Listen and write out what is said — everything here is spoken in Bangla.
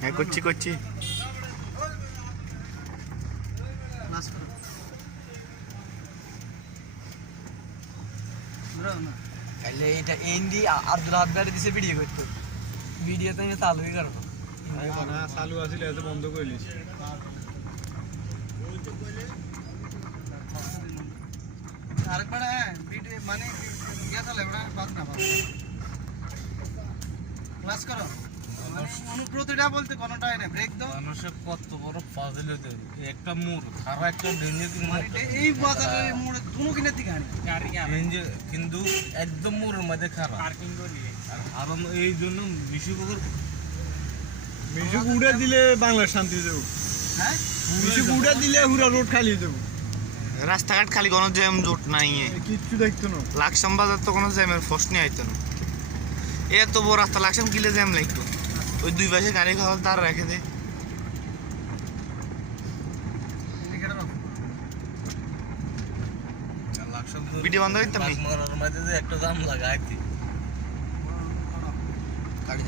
হ্যাঁ করছি করছি। এটা হিন্দি আব্দুল হাববার দিছে ভিডিও করতে, ভিডিওতে চালু হয়ে গেল না চালু আছিল এত বন্ধ করলিস। আরেকবার ভিডিও মানে ইয়া চলে ওটা বাদ না ক্লাস করো অনুপ্রতিটা বলতে কোনটাই না ব্রেক দাও। মানুষের কত বড় ফাজিল হতে একটা মোড় খারাপ একটা ডেঞ্জার এই বাজারের মোড়ে কোনো কিনে দিকে কিন্তু একদম মোড়ের মধ্যে খারাপ পার্কিং করি আর হারাম এই জন্য বিশুপুকুর মিশুক উড়ে দিলে বাংলার শান্তি দেবো। হ্যাঁ মিশুক উড়ে দিলে পুরা রোড খালি দেবো। রাস্তাঘাট খালি কোনো জ্যাম জোট নাই। কিচ্ছু দেখতো না। লাকসাম বাজার তো কোনো জ্যামের প্রশ্ন আইতো না। এত বড় রাস্তা লাকসাম কিলে জ্যাম লাগতো। ওই দুই পাশে গাড়ি খাওয়া তার রেখে দে। ভিডিও বন্ধ করতাম নি মারার মধ্যে যে একটা জাম লাগাইতি গাড়ি